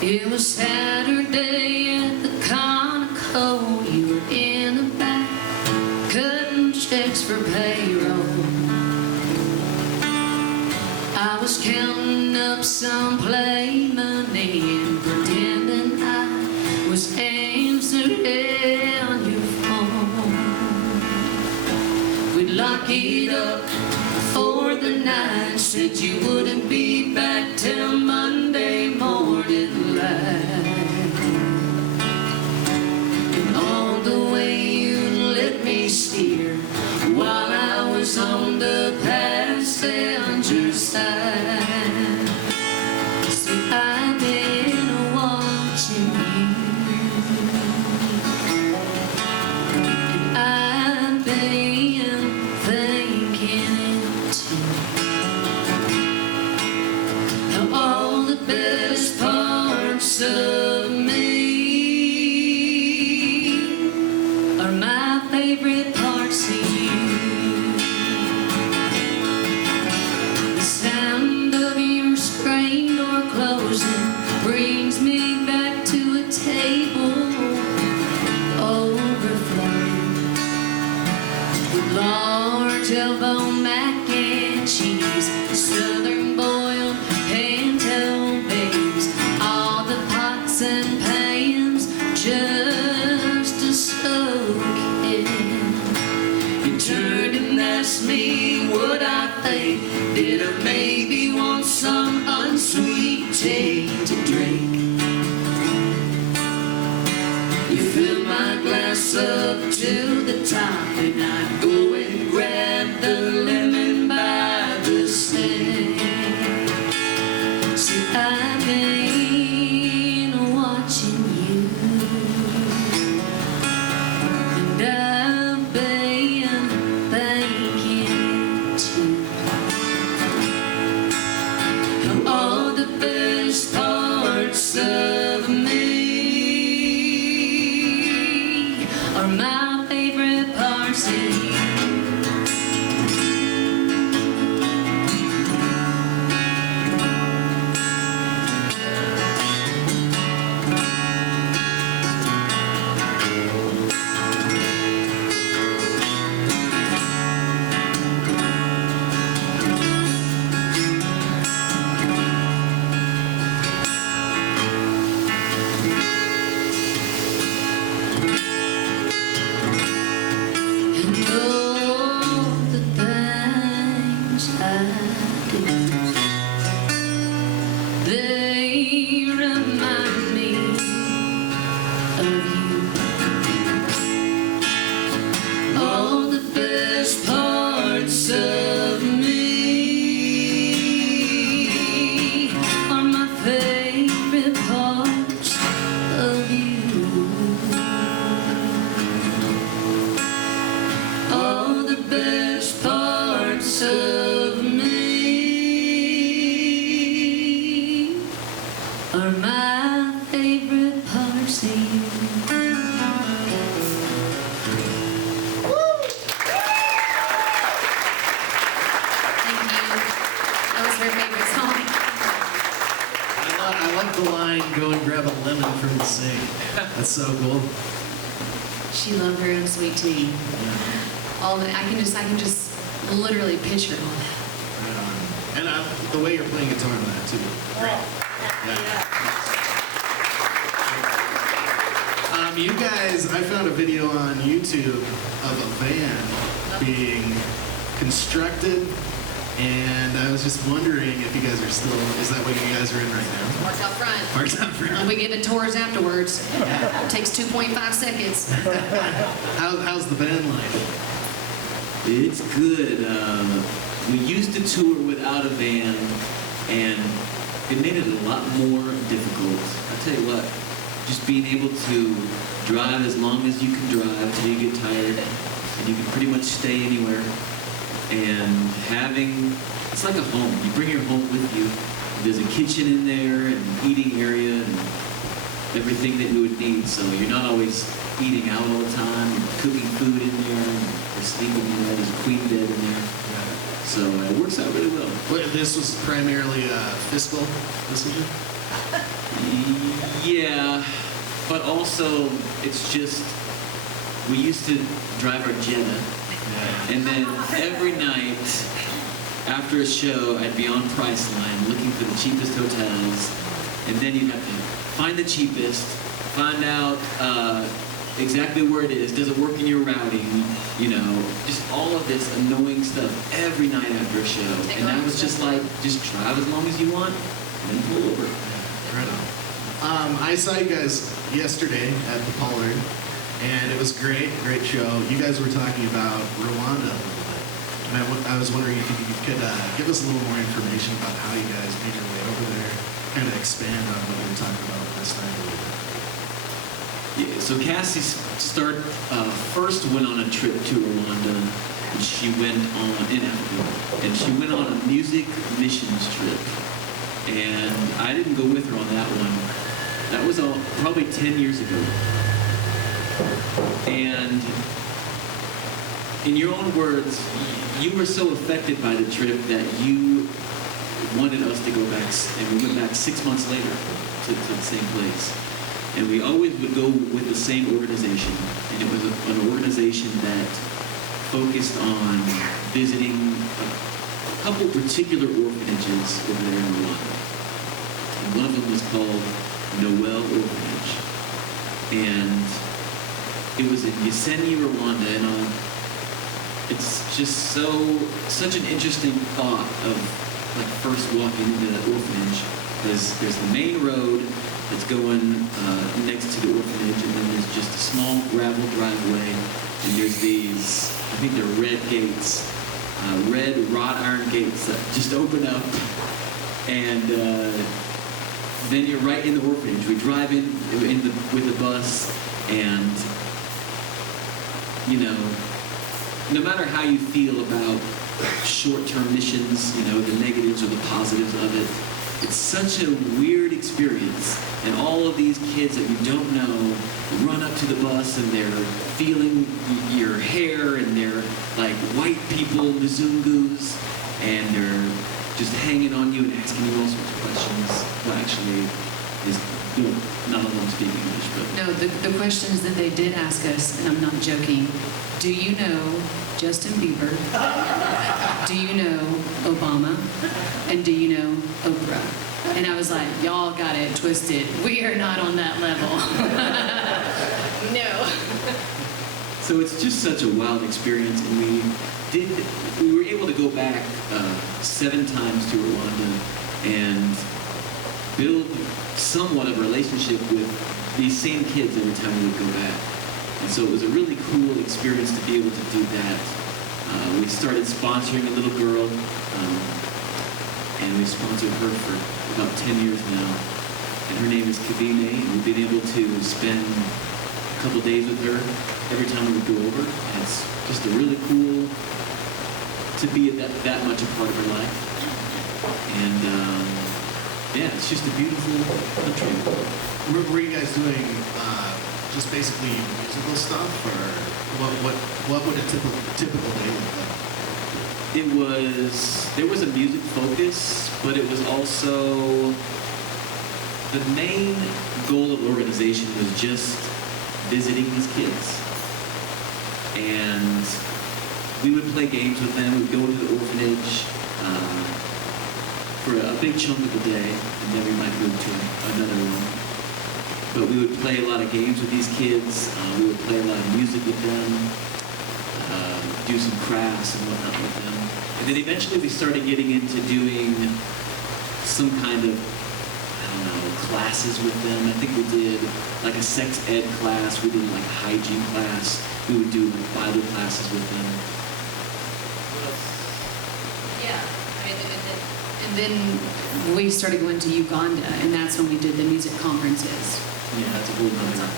It was Saturday at the Conoco. You were in the back, cutting checks for payroll. I was counting up some play money and pretending I was answering your phone. We'd lock it up for the night, said you wouldn't be back till Monday morning light. And all the way you let me steer while I was on the passenger side. See, I've been watching you, and I've been thinking it too. Now all the best parts of me are my favorite parts of you. The sound of your screen door closing brings me back to a table overflowing with large elbow mac and cheese, southern boiled pinto beans, all the pots and pans just to soak in. You turned and asked me what I think. Did I maybe want some unsweet tea to drink? You filled my glass up to the top, and I'd go and grab the lemon by the stem. See, I've been watching you, and I've been thinking too. All the best parts of me are my favorite parts of you. They remind me of you. All the best parts of me are my favorite parts of you. All the best parts of me are my favorite parts of you. Thank you. That was her favorite song. I love the line, go and grab a lemon from the sink. That's so cool. She loved her own sweet tea. All the, I can just literally picture all that. Right on. And the way you're playing guitar on that too. Great. Yeah. You guys, I found a video on YouTube of a van being constructed, and I was just wondering if you guys are still, is that what you guys are in right now? Parked out front. Parked out front. We give it tours afterwards. It takes 2.5 seconds. How's the van life? It's good. We used to tour without a van, and it made it a lot more difficult. I tell you what, just being able to drive as long as you can drive till you get tired, and you can pretty much stay anywhere. And it's like a home. You bring your home with you. There's a kitchen in there, and eating area, and everything that you would need. So you're not always eating out all the time, and cooking food in there, and sleeping in there. There's a queen bed in there. So it works out really well. This was primarily a fiscal decision? Yeah, but also it's just, we used to drive our Jetta, and then every night after a show, I'd be on Priceline looking for the cheapest hotels, and then you'd have to find the cheapest, find out exactly where it is, does it work in your routing, you know, just all of this annoying stuff every night after a show. And that was just like, just drive as long as you want, and then pull over. Right on. I saw you guys yesterday at the Pollard, and it was great show. You guys were talking about Rwanda a little bit, and I was wondering if you could give us a little more information about how you guys made your way over there, kind of expand on what you were talking about this time a little bit. Yeah, so Kassie first went on a trip to Rwanda, and she went on, in Africa, and she went on a music missions trip. And I didn't go with her on that one. That was probably 10 years ago. And in your own words, you were so affected by the trip that you wanted us to go back, and we went back 6 months later to the same place. And we always would go with the same organization, and it was an organization that focused on visiting a couple particular orphanages over there in Rwanda. And one of them was called Noel Orphanage. And it was in Gisenyi, Rwanda, and it's just such an interesting thought of like first walking into that orphanage, because there's the main road that's going next to the orphanage, and then there's just a small gravel driveway, and there's these, I think they're red gates, red wrought iron gates that just open up, and then you're right in the orphanage. We drive with the bus, and you know, no matter how you feel about short-term missions, you know, the negatives or the positives of it, it's such a weird experience. And all of these kids that you don't know run up to the bus, and they're feeling your hair, and they're like white people, Mzungus, and they're just hanging on you and asking you all sorts of questions. Well, actually, not all of them speak English, but... No, the questions that they did ask us, and I'm not joking, do you know Justin Bieber? Do you know Obama? And do you know Oprah? And I was like, y'all got it twisted. We are not on that level. No. So it's just such a wild experience, and we were able to go back 7 times to Rwanda and build somewhat of a relationship with these same kids every time we would go back. And so it was a really cool experience to be able to do that. We started sponsoring a little girl, and we sponsored her for about 10 years now. And her name is Kavine, and we've been able to spend a couple days with her every time we would go over. And it's just a really cool to be that much a part of her life. And yeah, it's just a beautiful country. Were you guys doing just basically musical stuff, or what would a typical day look like? There was a music focus, but it was also, the main goal of the organization was just visiting these kids. And we would play games with them. We'd go into the orphanage for a big chunk of the day, and then we might move to another one. But we would play a lot of games with these kids. We would play a lot of music with them, do some crafts and whatnot with them. And then eventually we started getting into doing some kind of, I don't know, classes with them. I think we did like a sex ed class. We did like a hygiene class. We would do like Bible classes with them. Yeah. And then we started going to Uganda, and that's when we did the music conferences. Yeah, that's a whole nother.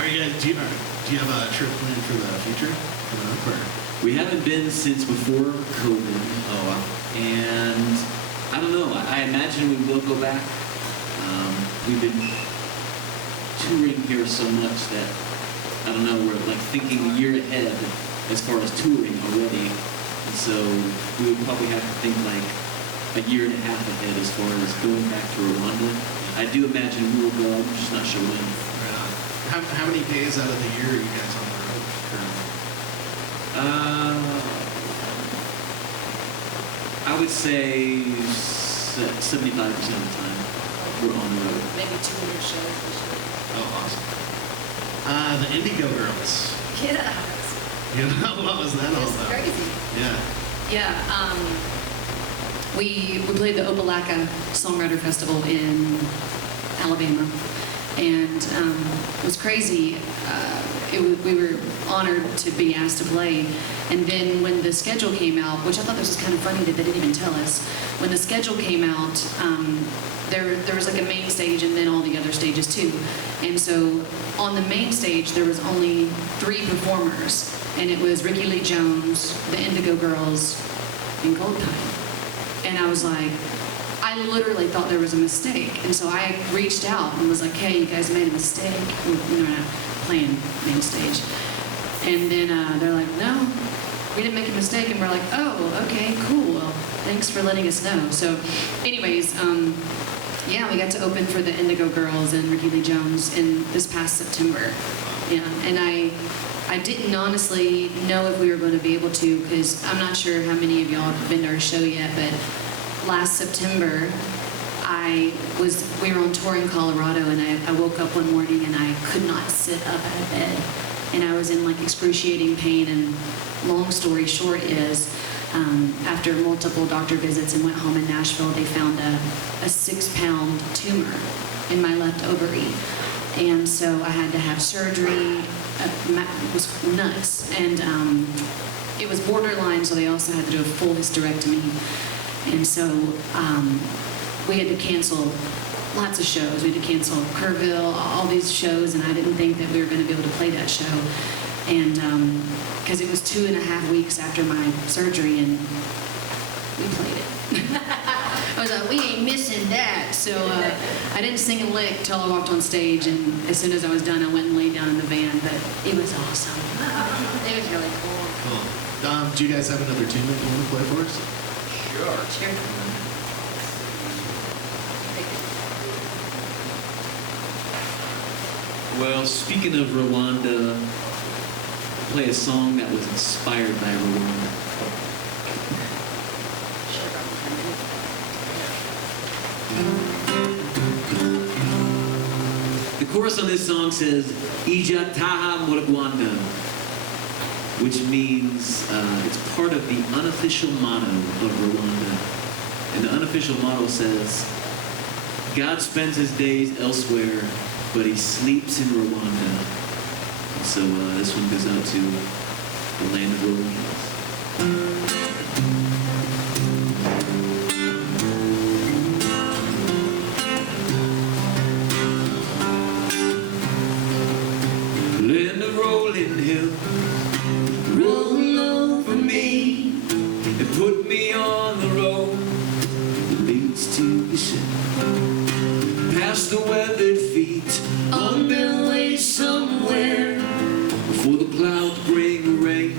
Are you guys, do you have a trip planned for the future coming up, or? We haven't been since before COVID. Oh wow. And I don't know. I imagine we will go back. We've been touring here so much that I don't know. We're like thinking a year ahead as far as touring already. And so we would probably have to think like a year and a half ahead as far as going back to Rwanda. I do imagine we will go. I'm just not sure when. Right on. How many days out of the year are you guys on the road currently? I would say 75% of the time we're on the road. Maybe 200 shows this year. Oh, awesome. The Indigo Girls. Yeah. You know, what was that all It's about? crazy. Yeah. Yeah, we played the Opelika Songwriter Festival in Alabama, and it was crazy. We were honored to be asked to play, and then when the schedule came out, which I thought this was kind of funny that they didn't even tell us, when the schedule came out, there was like a main stage and then all the other stages too. And so on the main stage, there was only 3 performers, and it was Ricky Lee Jones, the Indigo Girls, and Goldpine. And I was like, I literally thought there was a mistake. And so I reached out and was like, hey, you guys made a mistake. We're not playing main stage. And then they're like, no, we didn't make a mistake. And we're like, oh, okay, cool. Well, thanks for letting us know. So anyways, yeah, we got to open for the Indigo Girls and Ricky Lee Jones in this past September. Yeah, and I didn't honestly know if we were going to be able to, because I'm not sure how many of y'all have been to our show yet, but last September, we were on tour in Colorado, and I woke up one morning and I could not sit up out of bed, and I was in like excruciating pain, and long story short is, after multiple doctor visits and went home in Nashville, they found a 6-pound tumor in my left ovary. And so I had to have surgery. It was nuts. And it was borderline, so they also had to do a full hysterectomy. And so we had to cancel lots of shows. We had to cancel Kerrville, all these shows, and I didn't think that we were going to be able to play that show. And because it was 2.5 weeks after my surgery, and we played it. I was like, we ain't missing that. So I didn't sing a lick till I walked on stage, and as soon as I was done, I went and laid down in the van. But it was awesome. It was really cool. Cool. Do you guys have another tune that you want to play for us? Sure. Well, speaking of Rwanda, I'll play a song that was inspired by Rwanda. The chorus on this song says, Ija Taha Muragwanda, which means it's part of the unofficial motto of Rwanda. And the unofficial motto says, God spends his days elsewhere, but he sleeps in Rwanda. And so this one goes out to the land of rolling hills. Land of rolling hills, roll over me and put me on the road that leads to the ship. Past the weathered feet on their way somewhere before the clouds bring rain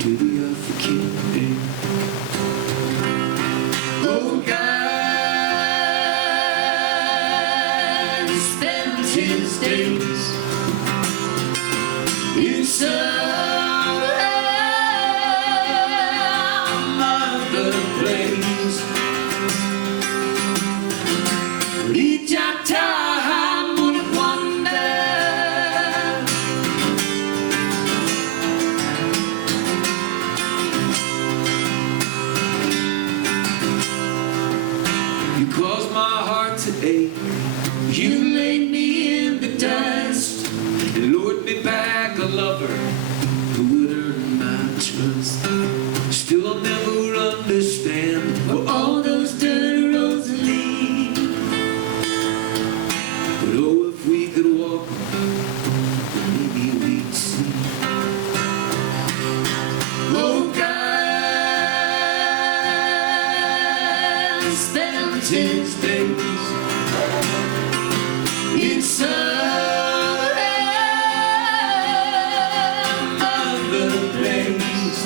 to the African air. Oh, God spent his days in some other place. Rijata Muragwanda. You caused my heart to ache. You laid me in the dust and lured me back a lover who would earn my trust. Still I'll never understand where all those dirty roads lead. But oh, if we could walk, maybe we'd see. Oh, God spent his days in some other place.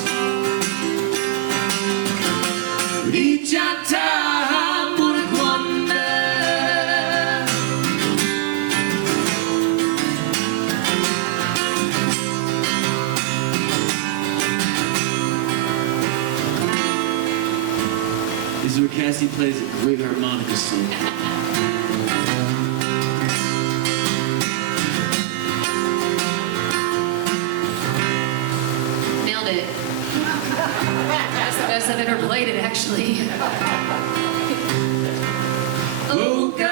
Rijata This is where Kassie plays a great harmonica solo. Nailed it. That's the best I've ever played it, actually. Oh, God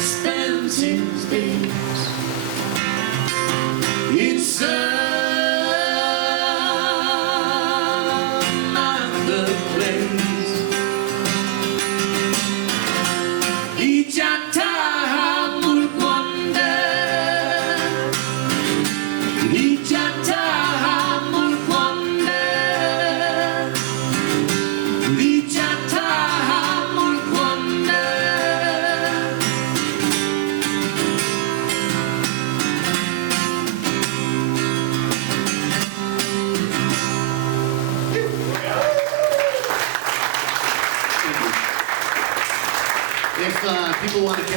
spends his days in some other place. Ijatahamul wonder, Ijatahamul wonder, Ijatahamul wonder. If people want to